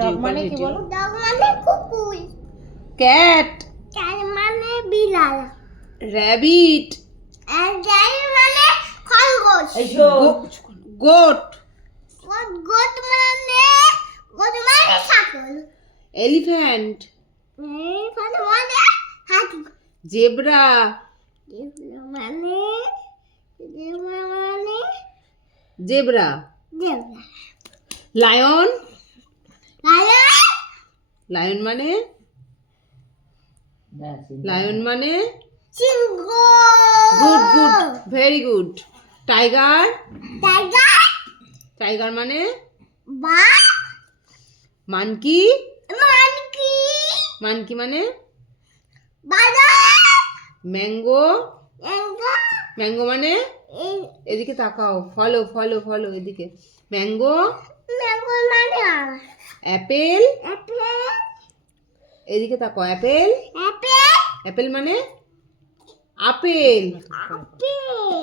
Dog মানে কি বলো? ডগ মানে কুকুর। ক্যাট, ক্যাট মানে বিড়াল। র্যাবিট, আর গাই মানে খরগোশ। গোট, গোট মানে ছাগল। এলিফ্যান্ট, মানে হাতি। জেব্রা, জেব্রা মানে zebra, zebra. Lion, lion lion মানে লায়ন মানে সিংহ। Good good, very good. Tiger, tiger tiger মানে বাঘ। মানকি, মানকি মানকি মানে বাদাম। ম্যাঙ্গো, ম্যাঙ্গো ম্যাঙ্গো মানে এদিকে তাকাও, ফলো ফলো ফলো এদিকে। ম্যাঙ্গো, ম্যাঙ্গো মানে অ্যাপেল, অ্যাপেল। এদিকে তাকাও, অ্যাপেল, অ্যাপেল অ্যাপেল মানে আপেল। আপেল।